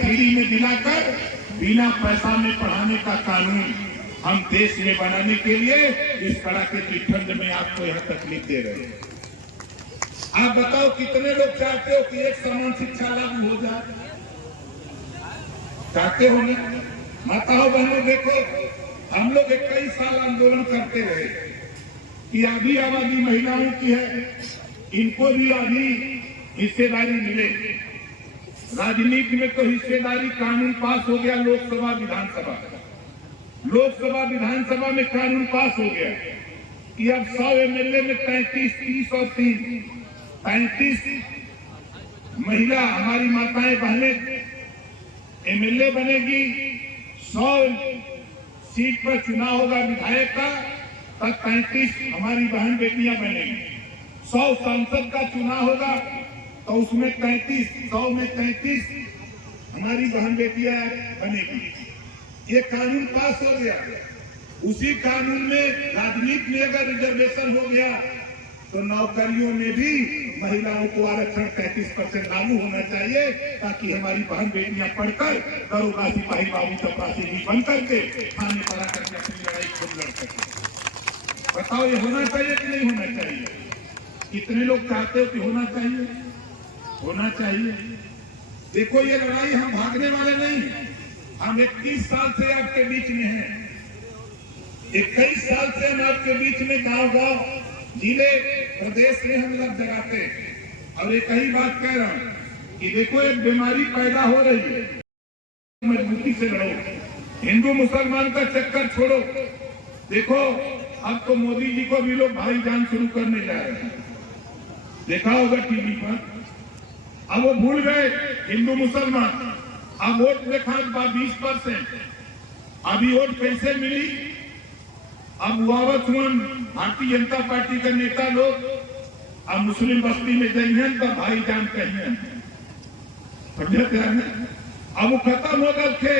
Free में दिलाकर बिना पैसा में पढ़ाने का कानून हम देश में बनाने के लिए इस कड़ाके की ठंड में आपको यहाँ तकलीफ दे रहे हैं। आप बताओ कितने लोग चाहते हो कि एक समान शिक्षा लागू हो जाए? चाहते हो ना? माताओं बहनों देखो, हम लोग 21 साल आंदोलन करते रहे कि आधी आबादी महिलाओं की है, इनको भी आधी हिस्सेदारी मिले। राजनीति में तो हिस्सेदारी कानून पास हो गया, लोकसभा विधानसभा में कानून पास हो गया कि अब 100 एमएलए में 33, 30 और 35 महिला हमारी माताएं बहनें एमएलए बनेगी। 100 सीट पर चुनाव होगा विधायक का, तब 35 हमारी बहन बेटियां बनेंगी। 100 सांसद का चुनाव होगा तो उसमें 33, 100 में 33 हमारी बहन बेटियां बनेगी। ये कानून पास हो गया। उसी कानून में राजनीति में अगर रिजर्वेशन हो गया तो नौकरियों में भी महिलाओं को आरक्षण 33% लागू होना चाहिए, ताकि हमारी बहन बेटियां पढ़कर दरोगा, सिपाही, बाबू, चपरासी भी बन करके थाने पर आकर के अपनी लड़ाई खुद लड़ सके। बताओ ये होना चाहिए कि नहीं होना चाहिए? कितने लोग चाहते हो कि होना चाहिए? होना चाहिए। देखो ये लड़ाई हम भागने वाले नहीं, हम 21 साल से आपके बीच में हैं। 21 साल से हम आपके बीच में गांव-गांव, जिले, प्रदेश में हम लोग जगाते हैं। और एक ही बात कह रहा हूं कि देखो एक बीमारी पैदा हो रही है, मजबूती से लड़ो। हिंदू मुसलमान का चक्कर छोड़ो। देखो अब तो मोदी जी को भी लोग भाईजान शुरू करने जा रहे हैं, देखा होगा टीवी पर। अब वो भूल गए हिंदू मुसलमान। अब वोट देखा 20%। अभी वोट कैसे मिली? अब वावसवन भारतीय जनता पार्टी के नेता लोग अब मुस्लिम बस्ती में जाइए तो भाईजान कहिए, समझे क्या है? अब वो खत्म हो गए थे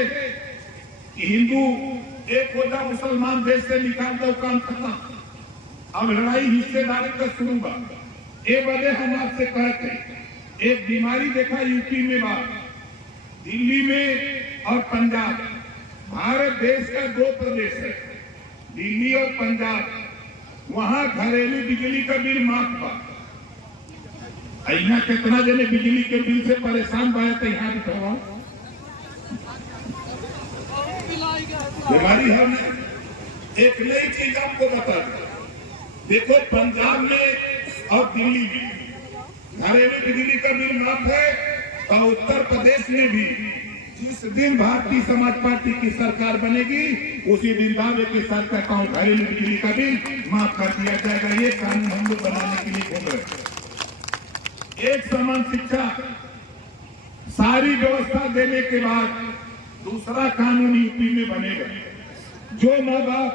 कि हिंदू एक होता, मुसलमान देश से निकाल दो, काम खत्म। अब लड़ाई हिस्सेदारी का शुरू हुआ। ये वजह हम आपसे कहते, एक बीमारी देखा यूपी में, बात दिल्ली में और पंजाब। भारत देश का 2 प्रदेश है, दिल्ली और पंजाब। वहां घरेलू बिजली का बिल माफ हुआ। यहाँ कितना जने बिजली के बिल से परेशान पाया था, यहाँ दिखावा बीमारी है। एक नई चीज आपको बता दूं, देखो पंजाब में और दिल्ली में घरेलू बिजली का बिल माफ है, तो उत्तर प्रदेश में भी जिस दिन भारतीय समाज पार्टी की सरकार बनेगी उसी दिन दावे के साथ अकाउंट घरेलू बिजली का बिल माफ कर दिया जाएगा। ये कानून हम लोग बनाने के लिए घूम रहे। एक समान शिक्षा, सारी व्यवस्था देने के बाद दूसरा कानून यूपी में बनेगा। जो माँ बाप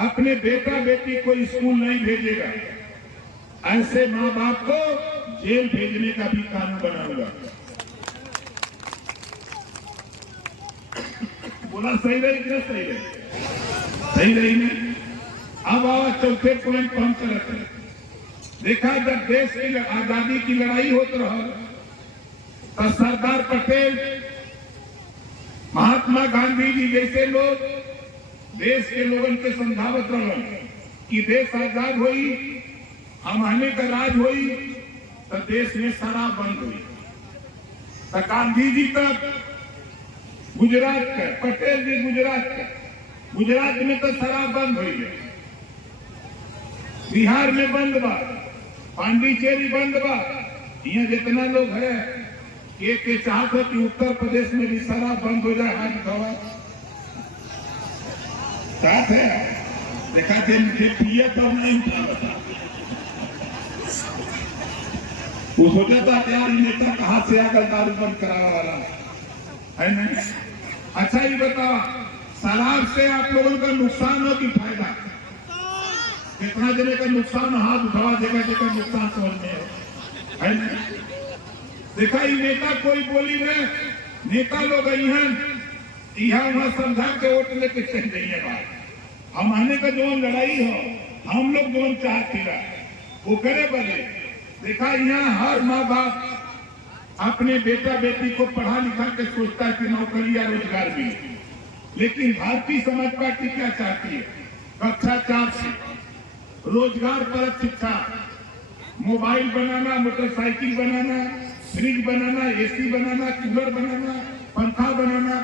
अपने बेटा बेटी को स्कूल नहीं भेजेगा, ऐसे माँ बाप को जेल भेजने का भी कानून बनाऊंगा। बोला सही रही कि सही रही? सही रही नहीं? अब आवा चौथे पॉइंट पर हम चलते हैं। देखा जब देश की आजादी की लड़ाई होती रहा तो सरदार पटेल, महात्मा गांधी जी जैसे लोग देश के लोगों के समझावत रहे कि देश आजाद हुई, हमारे का राज हुई तो देश में शराब बंद हुई। तो गांधी जी तक गुजरात का, पटेल जी गुजरात में तो शराब बंद हुई है, बिहार में बंद बा, पांडिचेरी बंद बा। यहाँ जितना लोग है ये चाहते हो कि उत्तर प्रदेश में भी शराब बंद हो जाए, हाथ उठावा चाहते हैं। देखा थे मुझे पिया तो नहीं उठा बता, वो सोचा था यार नेता कहां से आकर दारू बंद कराने वाला है नहीं। अच्छा ये बताओ, शराब से आप लोगों का नुकसान हो कि फायदा? कितना जने का नुकसान, हाथ उठा देगा, देखा नुकसान समझ में है नहीं। देखा ये नेता कोई बोली में, नेता लोग यहाँ वहां समझा के वोट लेके चल रही है बात। हमारे का जो लड़ाई हो, हम लोग जो चाहते वो करे बने। देखा यहाँ हर माँ बाप अपने बेटा बेटी को पढ़ा लिखा के सोचता है कि नौकरी या रोजगार मिले, लेकिन भारतीय समाज पार्टी क्या चाहती है? कक्षा 4 से रोजगार परक शिक्षा, मोबाइल बनाना, मोटरसाइकिल बनाना, फ्रिज बनाना, एसी बनाना, कूलर बनाना, पंखा बनाना,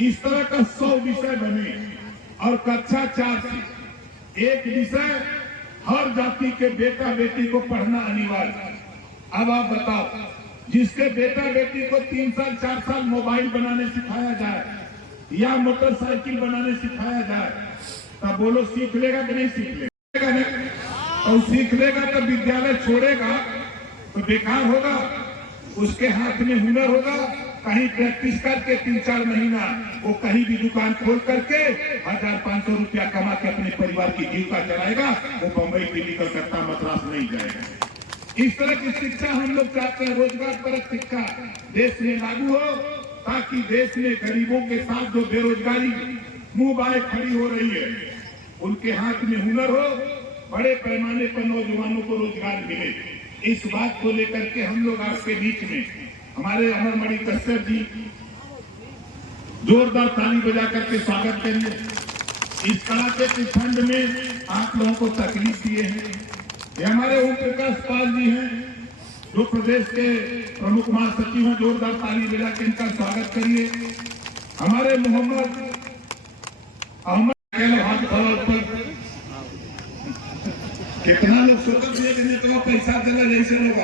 इस तरह का 100 विषय बने और कक्षा 4 से एक विषय हर जाति के बेटा बेटी को पढ़ना अनिवार्य। अब आप बताओ, जिसके बेटा बेटी को 3 साल 4 साल मोबाइल बनाने सिखाया जाए या मोटरसाइकिल बनाने सिखाया जाए, तब बोलो सीख लेगा कि नहीं सीख लेगा? नहीं। और सीख लेगा तो विद्यालय छोड़ेगा तो बेकार होगा, उसके हाथ में हुनर होगा, कहीं प्रैक्टिस करके 3-4 महीना वो कहीं भी दुकान खोल करके 1500 रुपया कमा के अपने परिवार की जीविका चलाएगा। वो बंबई दिल्ली कलकत्ता मद्रास नहीं जाएगा। इस तरह की शिक्षा हम लोग चाहते हैं, रोजगार परक शिक्षा देश में लागू हो, ताकि देश में गरीबों के साथ जो बेरोजगारी मुंह बाए खड़ी हो रही है, उनके हाथ में हुनर हो, बड़े पैमाने पर नौजवानों को रोजगार मिले। इस बात को लेकर के हम लोग आपके बीच में हमारे अमरमणि कश्यप जी जोरदार ताली बजा करके स्वागत करेंगे। इस कड़ाके की ठंड में आप लोगों को तकलीफ दिए हैं। ये हमारे ओम प्रकाश पाल जी हैं, जो प्रदेश के प्रमुख महासचिव हैं, जोरदार ताली बजा के इनका स्वागत करिए। हमारे मोहम्मद अहमद पर कितना लोग सोचते हैं कि नहीं पैसा दिला जैसे लोग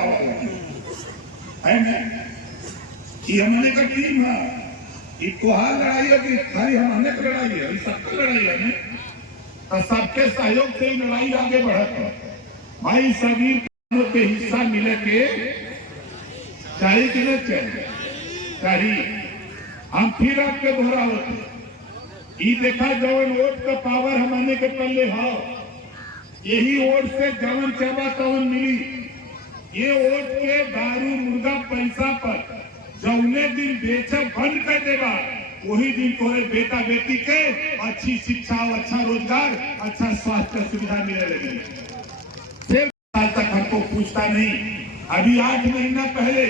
है ना, ये हमने का टीम है, ये तोहार लड़ाई है कि खाली हमने की लड़ाई है? सबकी लड़ाई है ना, तो सबके सहयोग से ही लड़ाई आगे बढ़त है। भाई सभी के हिस्सा मिले के चाहिए कि नहीं चाहिए? हम फिर आपके दोहरावत ये देखा जवन वोट का पावर हमने के पल्ले है, यही वोट से जवन चाबा तवन मिली। ये वोट के दारू मुर्गा पैसा पर जौने दिन बेचा बंद कर देगा, वही दिन तोरे बेटा बेटी के अच्छी शिक्षा, अच्छा रोजगार, अच्छा स्वास्थ्य सुविधा मिले लगी। सिर्फ साल तक हमको पूछता नहीं। अभी 8 महीना पहले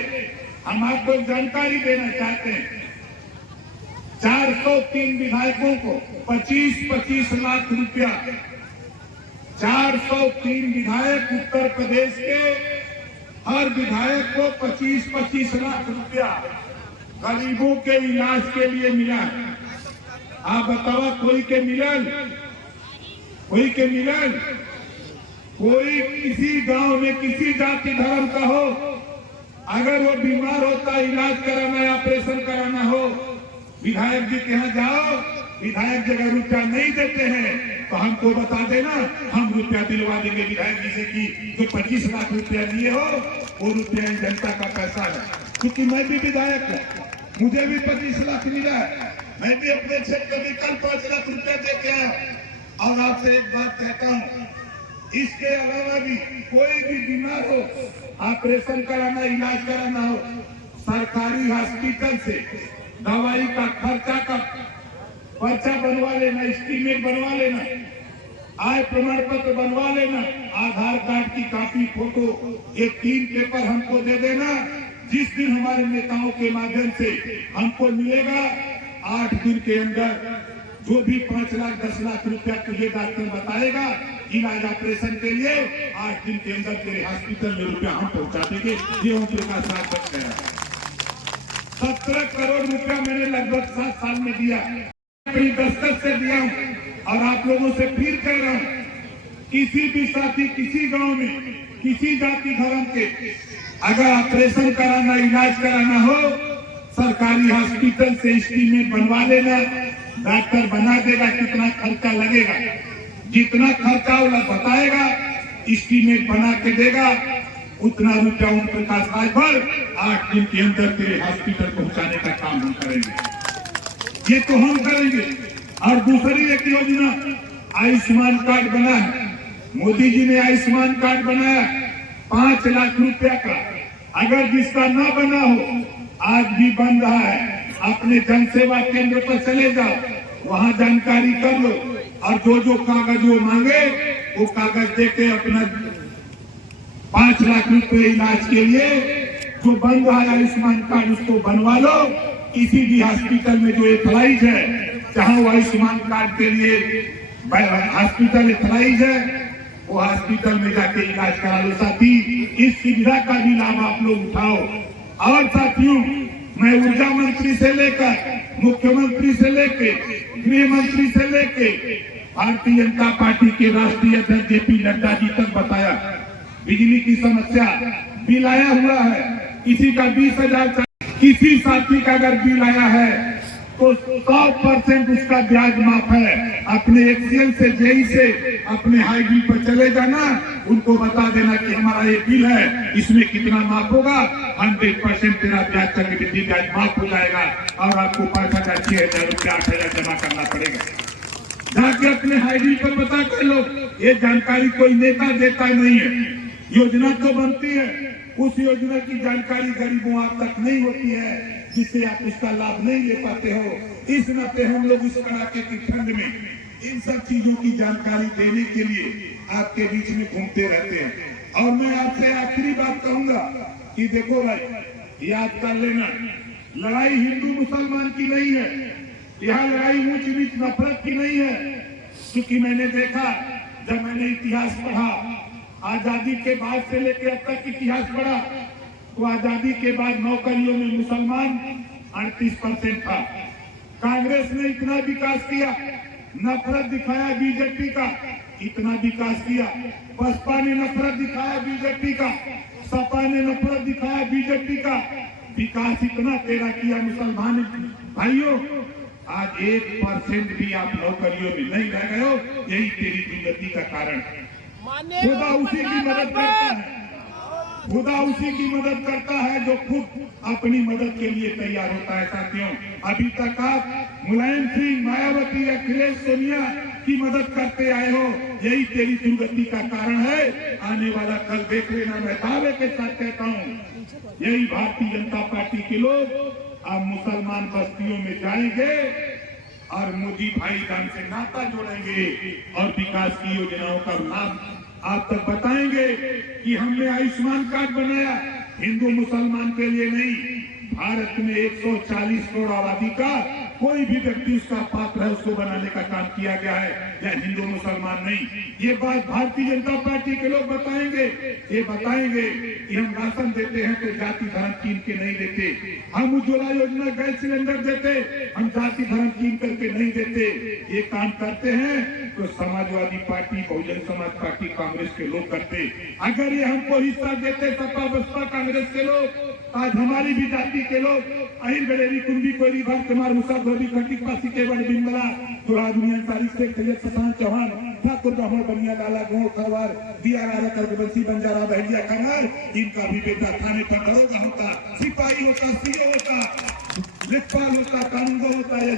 हम आपको जानकारी देना चाहते हैं, 403 विधायकों को 25-25 लाख रुपया, 403 विधायक उत्तर प्रदेश के, हर विधायक को 25-25 लाख रुपया गरीबों के इलाज के लिए मिला। आप बताओ, कोई के मिलन? कोई के मिलन? कोई किसी गांव में किसी जाति धर्म का हो, अगर वो बीमार होता, इलाज कराना या ऑपरेशन कराना हो, विधायक जी के यहाँ जाओ, विधायक जगह रुपया नहीं देते हैं तो हमको बता देना, हम रुपया दिलवा देंगे विधायक जी से कि जो 25 लाख रुपया लिए हो वो रुपया जनता का पैसा है। क्योंकि मैं भी विधायक हूँ, मुझे भी 25 लाख मिला है, मैं भी अपने क्षेत्र में कल 5 लाख रुपया दे के आया। और आपसे एक बात कहता हूँ, इसके अलावा भी कोई भी बीमार हो, ऑपरेशन कराना, इलाज कराना हो, सरकारी हॉस्पिटल से दवाई का खर्चा का पर्चा बनवा लेना, एस्टीमेट बनवा लेना, आय प्रमाण पत्र बनवा लेना, आधार कार्ड की कॉपी, फोटो, ये 3 पेपर हमको दे देना। जिस दिन हमारे नेताओं के माध्यम से हमको मिलेगा, 8 दिन के अंदर जो भी 5 लाख 10 लाख रुपया तुझे डॉक्टर बताएगा इलाज ऑपरेशन के लिए, 8 दिन के अंदर तेरे हॉस्पिटल में रुपया हम पहुंचा देंगे। ये ओम प्रकाश राज बन गया। 17 करोड़ रुपया मैंने लगभग 7 साल में दिया, अपनी दस्तक से दिया हूं। और आप लोगों से फिर कह रहा हूं, किसी भी साथी, किसी गांव में, किसी जाति धर्म के अगर ऑपरेशन कराना, इलाज कराना हो, सरकारी हॉस्पिटल से एस्टीमेट बनवा लेना, डॉक्टर बना देगा। कितना खर्चा लगेगा, जितना खर्चा वाला बताएगा, एस्टीमेट बना के देगा, उतना रुपया ओम प्रकाश राज पर 8 दिन के अंदर तेरे हॉस्पिटल पहुंचाने का काम हम करेंगे। ये तो हम करेंगे। और दूसरी एक योजना आयुष्मान कार्ड बना है, मोदी जी ने आयुष्मान कार्ड बनाया 5 लाख रुपया का। अगर जिसका ना बना हो, आज भी बन रहा है, अपने जन सेवा केंद्र पर चले जाओ, वहां जानकारी कर लो, और जो जो कागज वो मांगे वो कागज देके अपना 5 लाख रुपए इलाज के लिए जो बन रहा है आयुष्मान कार्ड उसको बनवा लो। किसी भी हॉस्पिटल में जो एथराइज है, जहां वो आयुष्मान कार्ड के लिए हॉस्पिटल एथराइज है, वो हॉस्पिटल में जाके इलाज करा लो। साथी, इस सुविधा का भी लाभ आप लोग उठाओ। और साथियों, मैं ऊर्जा मंत्री से लेकर मुख्यमंत्री से लेके गृह मंत्री से लेके भारतीय जनता पार्टी के राष्ट्रीय अध्यक्ष जेपी नड्डा जी तक बताया। बिजली की समस्या, बिल आया हुआ है, किसी का 20,000, किसी साथी का अगर बिल आया है तो 100% उसका ब्याज माफ है। अपने एक्सीएल से, जेई से अपने हाई बिल पर चले जाना, उनको बता देना कि हमारा ये बिल है, इसमें कितना माफ होगा। 100% तेरा ब्याज चक्रवृद्धि ब्याज माफ हो जाएगा और आपको 5,000, 6,000 रुपया, 8,000 जमा करना पड़ेगा। जाके अपने हाई बिल पर पता कर लो। ये जानकारी कोई नेता देता नहीं है। योजना तो बनती है, उस योजना की जानकारी गरीबों आप तक नहीं होती है, जिससे आप उसका लाभ नहीं ले पाते हो। इस नाते हम लोग इस कड़ाके की ठंड में इन सब चीजों की जानकारी देने के लिए आपके बीच में घूमते रहते हैं। और मैं आपसे आखिरी बात कहूंगा कि देखो भाई, याद कर लेना, लड़ाई हिंदू मुसलमान की नहीं है, यहाँ लड़ाई ऊंच नीच नफरत की नहीं है। क्योंकि मैंने देखा, जब मैंने इतिहास पढ़ा, आजादी के बाद से लेकर अब तक इतिहास पढ़ा, तो आजादी के बाद नौकरियों में मुसलमान 38% था। कांग्रेस ने इतना विकास किया, नफरत दिखाया बीजेपी का, इतना विकास किया। बसपा ने नफरत दिखाया बीजेपी का, सपा ने नफरत दिखाया बीजेपी का। विकास इतना तेरा किया मुसलमान भाइयों, आज 1% भी आप नौकरियों में नहीं रह गए हो। यही तेरी दुर्गति का कारण है। खुदा उसी की मदद करता है, खुदा उसी की मदद करता है जो खुद अपनी मदद के लिए तैयार होता है। साथियों, अभी तक आप मुलायम सिंह, मायावती, अखिलेश, सोनिया की मदद करते आए हो। यही तेरी दुर्गति का कारण है। आने वाला कल देख लेना, मैं दावे के साथ कहता हूँ, यही भारतीय जनता पार्टी के लोग अब मुसलमान बस्तियों में जाएंगे और मोदी भाईजान से नाता जोड़ेंगे और विकास की योजनाओं का लाभ आप तक बताएंगे कि हमने आयुष्मान कार्ड बनाया हिंदू मुसलमान के लिए नहीं, भारत में 140 करोड़ आबादी का कोई भी व्यक्ति उसका पात्र है, उसको बनाने का काम किया गया है। या हिंदू मुसलमान नहीं, ये बात भारतीय जनता पार्टी के लोग बताएंगे। ये बताएंगे कि हम राशन देते हैं तो जाति धर्म कीन के नहीं देते, हम उज्ज्वला योजना गैस सिलेंडर देते, हम जाति धर्म कीन करके नहीं देते। ये काम करते हैं तो समाजवादी पार्टी, बहुजन समाज पार्टी, कांग्रेस के लोग करते। अगर ये हमको हिस्सा देते सपा बसपा कांग्रेस के लोग, आज हमारी भी जाति के लोग अहिर गडेरी कुंभी कोयरी भर कुमार मुसा धोबी खटिक पासी केवड़ बिंबला थोड़ा दुनिया तारीख से सैयद ससान चौहान ठाकुर ब्राह्मण बनिया लाला गो खरवार दिया रारा करबंसी बंजारा बहलिया खंगार, इनका भी बेटा थाने पर दरोगा होता, सिपाही होता, सीओ होता, लेखपाल होता, कानूनगो होता या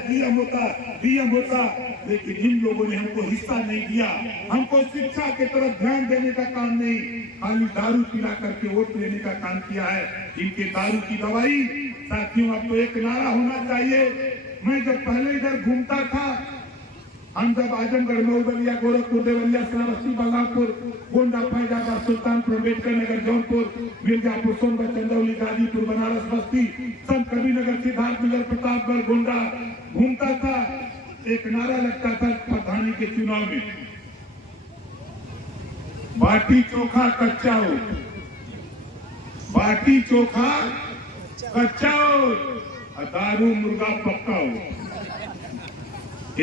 डीएम होता। लेकिन इन लोगों ने हमको हिस्सा नहीं दिया, हमको शिक्षा की तरफ ध्यान देने का काम नहीं, खाली दारू पिला करके वोट लेने का काम किया है। इनके दारू की दवाई साथियों, अब तो एक नारा होना चाहिए। मैं जब पहले इधर घूमता था, हम जब आजमगढ़ में बलिया, गोरखपुर, देवलिया, श्रावस्ती, बलरामपुर, गोंडा, फैजाबाद, सुल्तानपुर, अम्बेडकर नगर, जौनपुर, मिर्जापुर, सोनभद्र, चंदौली, गाजीपुर, बनारस, बस्ती, संत कबीरनगर, सिद्धार्थनगर, प्रतापगढ़, गोंडा घूमता था, एक नारा लगता था प्रधानी के चुनाव में, बाटी चोखा कच्चा हो, बाटी चोखा कच्चा हो, दारू मुर्गा पक्का हो।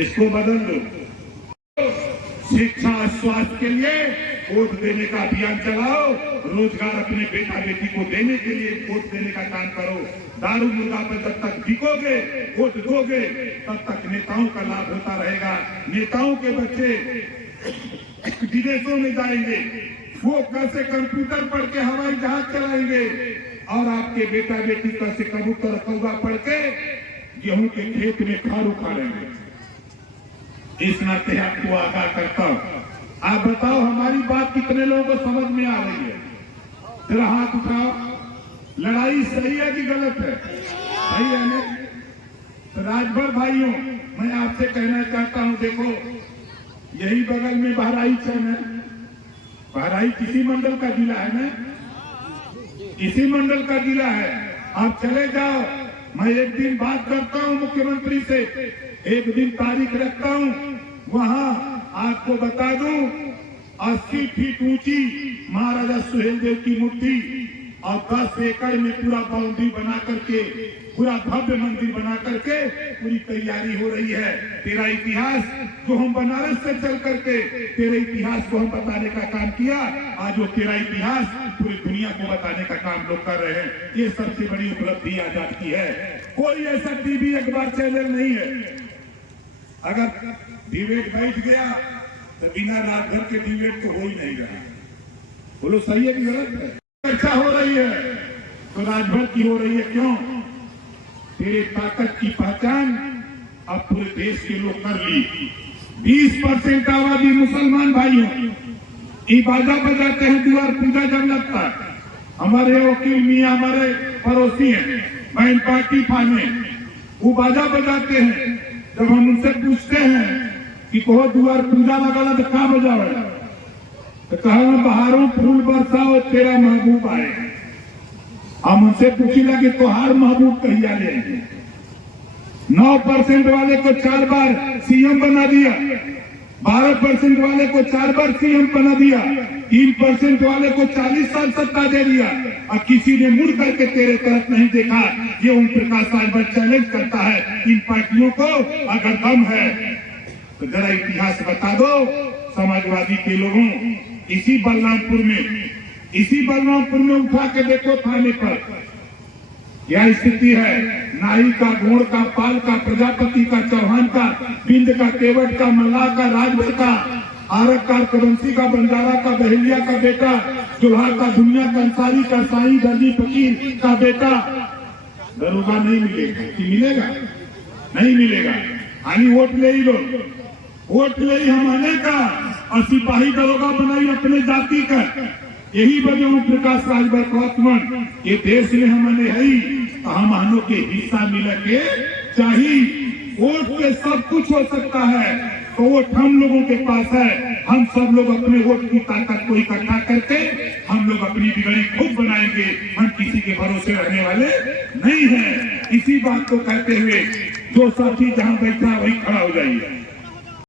इसको बदल दो। शिक्षा स्वास्थ्य के लिए वोट देने का अभियान चलाओ, रोजगार अपने बेटा बेटी को देने के लिए वोट देने का काम करो। दारू मुर्गा पर जब तक बिकोगे, वोट दोगे, तब तक नेताओं का लाभ होता रहेगा। नेताओं के बच्चे विदेशों में जाएंगे, वो कैसे कंप्यूटर पढ़ के हवाई जहाज चलाएंगे, और आपके बेटा बेटी कैसे कबूतर कौवा पढ़ के गेहूं के खेत में खारू खा लेंगे। इस नाते आपको आगाह करता हूं। आप बताओ हमारी बात कितने लोगों को समझ में आ रही है? जरा हाथ उठाओ। लड़ाई सही है कि गलत है? सही है ना? तो राजभर भाइयों, मैं आपसे कहना चाहता हूं, देखो यही बगल में बहराइच है ना, बहराइच किसी मंडल का जिला है ना, इसी मंडल का जिला है। आप चले जाओ, मैं एक दिन बात करता हूँ मुख्यमंत्री से, एक दिन तारीख रखता हूँ, वहां आपको बता दूं 80 फीट ऊंची महाराजा सुहेलदेव की मूर्ति और 10 एकड़ में पूरा बाउंड्री बना करके पूरा भव्य मंदिर बना करके पूरी तैयारी हो रही है। तेरा इतिहास जो हम बनारस से चल करके तेरे इतिहास को हम बताने का काम किया, आज वो तेरा इतिहास पूरी दुनिया को बताने का काम लोग कर रहे हैं। ये सबसे बड़ी उपलब्धि आजाद की है। कोई ऐसा टीवी अखबार चैनल नहीं है, अगर डिबेट बैठ गया तो बिना रात भर के डिबेट तो हो ही नहीं रहा। बोलो सही है कि गलत है? चर्चा हो रही है तो राजभर की हो रही है, क्यों? तेरे ताकत की पहचान अब पूरे देश के लोग कर ली। 20% आबादी मुसलमान भाइयों ये बाजा बजाते हैं द्वार पूजा जब लगता है। हमारे वकील मियां हमारे पड़ोसी हैं, बहन पार्टी फाने, वो बाजा बजाते हैं। जब हम उनसे पूछते हैं कि कहो द्वार पूजा लगा तो कहा बजाओ, तो कहा बहारों फूल बरसाओ तेरा महबूब आए। हम उनसे पूछेगा कि तोहार महबूब कहिया ले। 9% वाले को 4 बार सीएम बना दिया, 12% वाले को 4 बार सीएम बना दिया, 3% वाले को 40 साल सत्ता दे दिया और किसी ने मुड़ करके तेरे तरफ नहीं देखा। ये ओम प्रकाश राजभर चैलेंज करता है इन पार्टियों को, अगर दम है तो जरा इतिहास बता दो समाजवादी के लोगों। इसी बलरामपुर में उठा के देखो थाने पर क्या स्थिति है। नाई का, घोड़ का, पाल का, प्रजापति का, चौहान का, बिंद का, केवट का, मल्लाह का, राजभर का, आरक का, कबंसी का, बंजारा का, बहेलिया का बेटा, जोहार का, दुनिया का, अंसारी का, साईं, दर्जी, फकीर का बेटा दरोगा नहीं मिलेगा कि मिलेगा? नहीं मिलेगा। हानि वोट ले ही लो, वोट ले ही हम आने का और सिपाही दरोगा बनाई अपने जाति का। यही वजह ओम प्रकाश राजभर कोतमन ये देश में हमने है हम आनो के हिस्सा मिल के चाहिए। वोट पे सब कुछ हो सकता है, तो वोट हम लोगों के पास है। हम सब लोग अपने वोट की ताकत को इकट्ठा करके हम लोग अपनी बिगड़ी खुद बनाएंगे। हम किसी के भरोसे रहने वाले नहीं हैं। इसी बात को कहते हुए जो साथी जहां बैठा वही खड़ा हो जाइए।